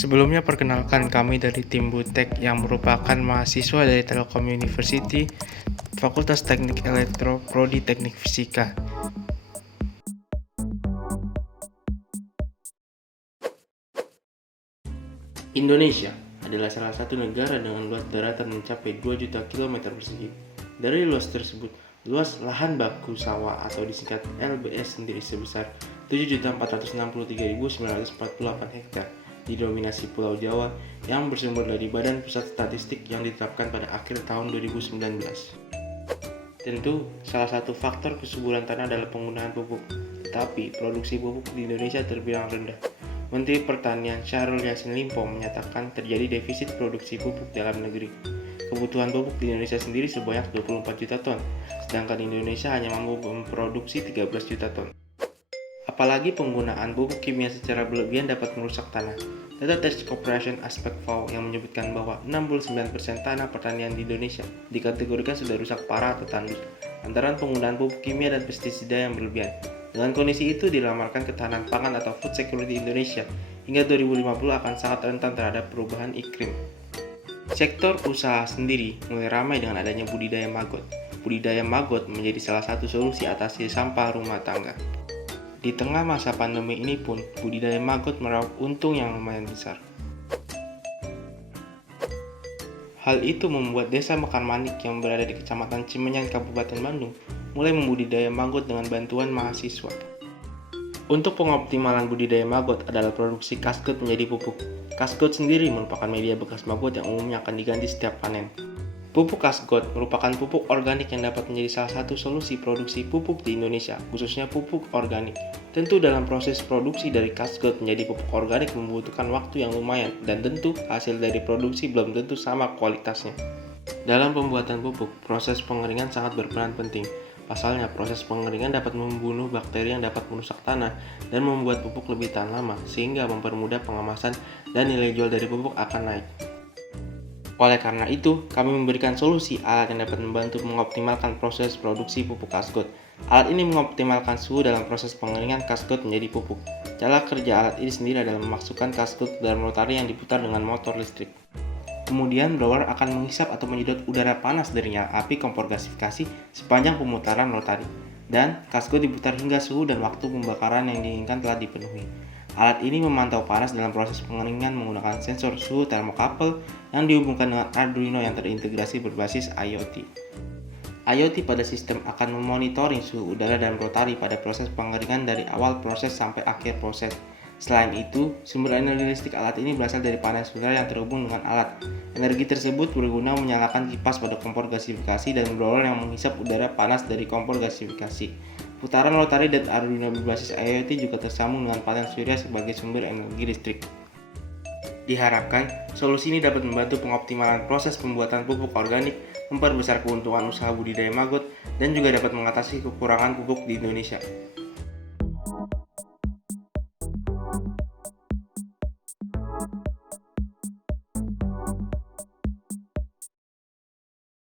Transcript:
Sebelumnya perkenalkan kami dari tim Butek yang merupakan mahasiswa dari Telkom University, Fakultas Teknik Elektro, Prodi Teknik Fisika. Indonesia adalah salah satu negara dengan luas daratan mencapai 2 juta km persegi. Dari luas tersebut, luas lahan baku sawah atau disingkat LBS sendiri sebesar 7.463.948 hektar, didominasi Pulau Jawa yang bersumber dari Badan Pusat Statistik yang ditetapkan pada akhir tahun 2019. Tentu, salah satu faktor kesuburan tanah adalah penggunaan pupuk, tetapi produksi pupuk di Indonesia terbilang rendah. Menteri Pertanian Syahrul Yassin Limpo menyatakan terjadi defisit produksi pupuk dalam negeri. Kebutuhan pupuk di Indonesia sendiri sebanyak 24 juta ton, sedangkan Indonesia hanya mampu memproduksi 13 juta ton. Apalagi penggunaan pupuk kimia secara berlebihan dapat merusak tanah. Data Test Corporation Aspect FAO yang menyebutkan bahwa 69% tanah pertanian di Indonesia dikategorikan sudah rusak parah atau tandus antara penggunaan pupuk kimia dan pestisida yang berlebihan. Dengan kondisi itu dilamarkan ketahanan pangan atau food security Indonesia hingga 2050 akan sangat rentan terhadap perubahan iklim. Sektor usaha sendiri mulai ramai dengan adanya budidaya maggot. Budidaya maggot menjadi salah satu solusi atasi sampah rumah tangga. Di tengah masa pandemi ini pun, budidaya maggot meraup untung yang lumayan besar. Hal itu membuat Desa Mekar Manik yang berada di Kecamatan Cimenyan, Kabupaten Bandung, mulai membudidaya maggot dengan bantuan mahasiswa. Untuk pengoptimalan budidaya maggot adalah produksi kasgut menjadi pupuk. Kasgut sendiri merupakan media bekas maggot yang umumnya akan diganti setiap panen. Pupuk kasgut merupakan pupuk organik yang dapat menjadi salah satu solusi produksi pupuk di Indonesia, khususnya pupuk organik. Tentu dalam proses produksi dari kasgut menjadi pupuk organik membutuhkan waktu yang lumayan, dan tentu hasil dari produksi belum tentu sama kualitasnya. Dalam pembuatan pupuk, proses pengeringan sangat berperan penting. Pasalnya, proses pengeringan dapat membunuh bakteri yang dapat merusak tanah dan membuat pupuk lebih tahan lama, sehingga mempermudah pengemasan dan nilai jual dari pupuk akan naik. Oleh karena itu, kami memberikan solusi alat yang dapat membantu mengoptimalkan proses produksi pupuk kasgut. Alat ini mengoptimalkan suhu dalam proses pengeringan kasgut menjadi pupuk. Cara kerja alat ini sendiri adalah memasukkan kasgut ke dalam rotari yang diputar dengan motor listrik. Kemudian blower akan menghisap atau menyedot udara panas dari nyala api kompor gasifikasi sepanjang pemutaran rotari, dan kasgut diputar hingga suhu dan waktu pembakaran yang diinginkan telah dipenuhi. Alat ini memantau panas dalam proses pengeringan menggunakan sensor suhu termokapel yang dihubungkan dengan Arduino yang terintegrasi berbasis IoT. IoT pada sistem akan memonitoring suhu udara dan rotari pada proses pengeringan dari awal proses sampai akhir proses. Selain itu, sumber energi listrik alat ini berasal dari panel surya yang terhubung dengan alat. Energi tersebut berguna menyalakan kipas pada kompor gasifikasi dan blower yang menghisap udara panas dari kompor gasifikasi. Putaran rotari dan Arduino berbasis IoT juga tersambung dengan panel surya sebagai sumber energi listrik. Diharapkan, solusi ini dapat membantu pengoptimalan proses pembuatan pupuk organik, memperbesar keuntungan usaha budidaya maggot, dan juga dapat mengatasi kekurangan pupuk di Indonesia.